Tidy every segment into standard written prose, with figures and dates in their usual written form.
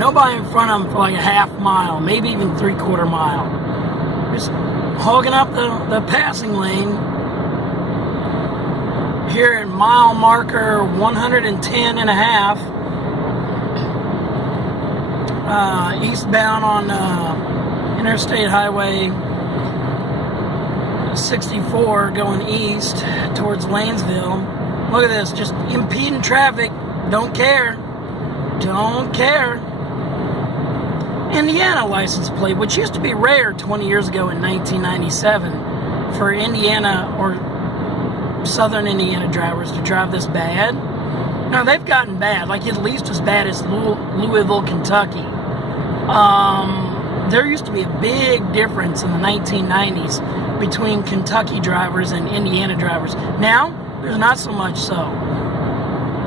Nobody in front of them for like a half mile, maybe even 3/4 mile. Just hogging up the passing lane. Here at mile marker 110 and a half. Eastbound on Interstate Highway 64 going east towards Lanesville. Look at this, just impeding traffic. Don't care. Don't care. Indiana license plate, which used to be rare 20 years ago in 1997 for Indiana or southern Indiana drivers to drive this bad. Now, they've gotten bad, like at least as bad as Louisville, Kentucky. There used to be a big difference in the 1990s between Kentucky drivers and Indiana drivers. Now, there's not so much so.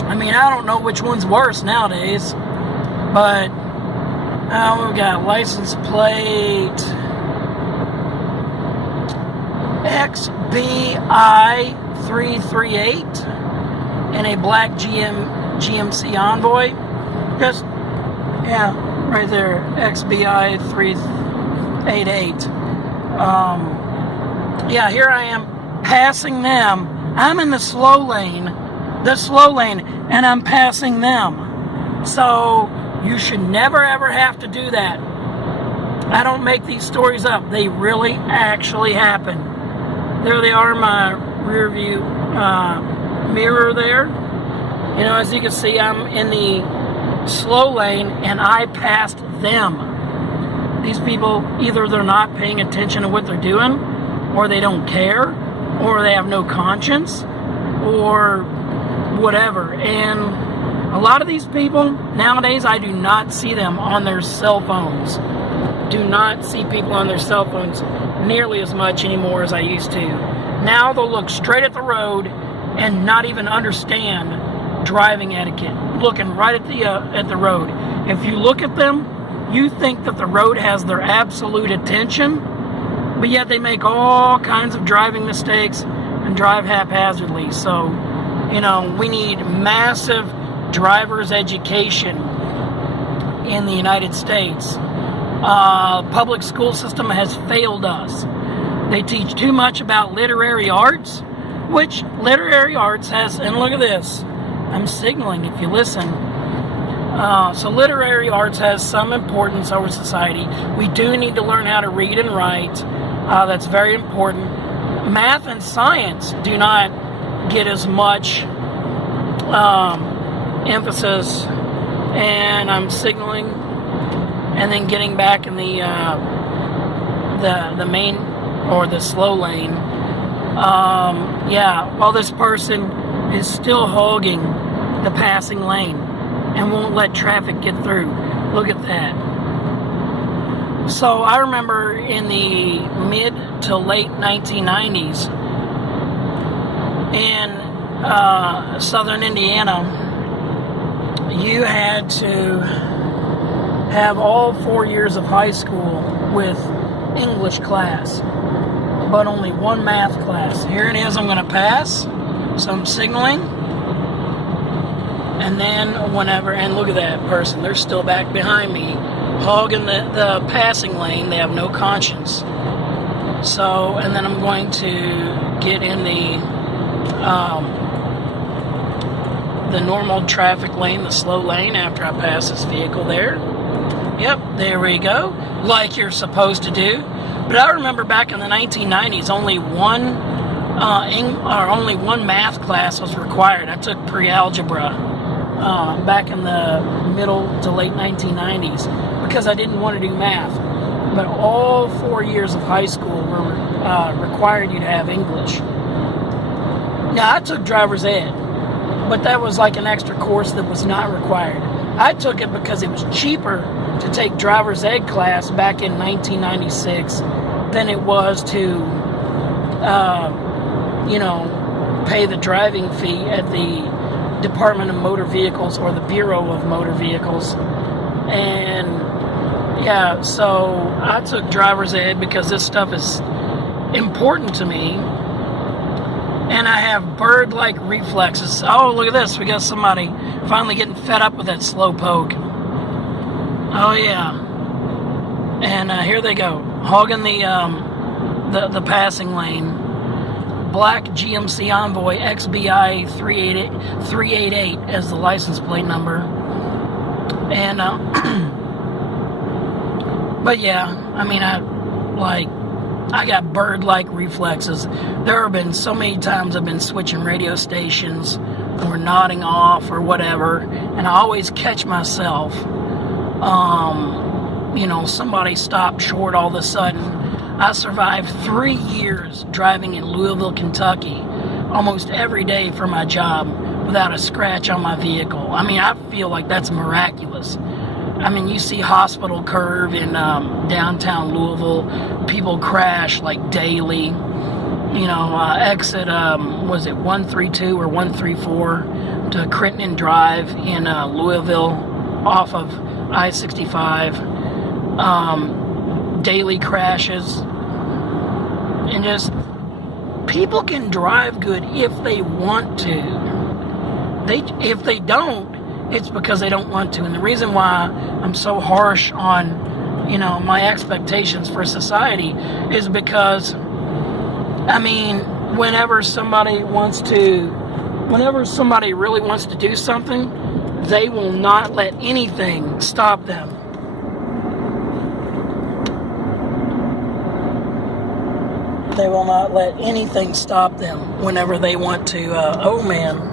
I mean, I don't know which one's worse nowadays, but we've got license plate XBI338 and a black GMC Envoy. Just, yeah, right there, XBI388. Yeah, here I am passing them. I'm in the slow lane, and I'm passing them. So you should never ever have to do that. I don't make these stories up. They really actually happen. There they are in my rear view mirror there. You know, as you can see, I'm in the slow lane and I passed them. These people, either they're not paying attention to what they're doing, or they don't care, or they have no conscience, or whatever. And a lot of these people, nowadays, I do not see them on their cell phones. Do not see people on their cell phones nearly as much anymore as I used to. Now they'll look straight at the road and not even understand driving etiquette, looking right at the road. If you look at them, you think that the road has their absolute attention, but yet they make all kinds of driving mistakes and drive haphazardly. So, you know, we need massive driver's education in the United States. Public school system has failed us. They teach too much about literary arts, which literary arts has, and look at this, I'm signaling if you listen. So literary arts has some importance over society. We do need to learn how to read and write. That's very important. Math and science do not get as much emphasis, and I'm signaling and then getting back in the main or the slow lane. Yeah, while this person is still hogging the passing lane and won't let traffic get through. Look at that. So I remember in the mid to late 1990s in southern Indiana, you had to have all 4 years of high school with English class, but only one math class. Here it is, I'm going to pass, so I'm signaling, and then whenever, and look at that person, they're still back behind me, hogging the passing lane. They have no conscience. So, and then I'm going to get in the normal traffic lane, the slow lane, after I pass this vehicle there. Yep, there we go, like you're supposed to do. But I remember back in the 1990s, only one math class was required. I took pre-algebra back in the middle to late 1990s because I didn't want to do math. But all 4 years of high school were required you to have English. Now, I took driver's ed, but that was like an extra course that was not required. I took it because it was cheaper to take driver's ed class back in 1996 than it was to, pay the driving fee at the Department of Motor Vehicles or the Bureau of Motor Vehicles. And yeah, so I took driver's ed because this stuff is important to me. And I have bird-like reflexes. Oh, look at this. We got somebody finally getting fed up with that slow poke. Oh yeah. And here they go, hogging the passing lane. Black GMC Envoy XBI 388 as the license plate number. And but yeah, I mean, I got bird-like reflexes. There have been so many times I've been switching radio stations or nodding off or whatever, and I always catch myself. Somebody stopped short all of a sudden. I survived 3 years driving in Louisville, Kentucky, almost every day for my job without a scratch on my vehicle. I mean, I feel like that's miraculous. I mean, you see Hospital Curve in downtown Louisville, people crash like daily. Exit, was it 132 or 134 to Crittenden Drive in Louisville off of I-65. Daily crashes. And just, people can drive good if they want to. If they don't, it's because they don't want to. And the reason why I'm so harsh on, my expectations for society is because, I mean, whenever somebody really wants to do something, they will not let anything stop them. They will not let anything stop them whenever they want to. Oh man.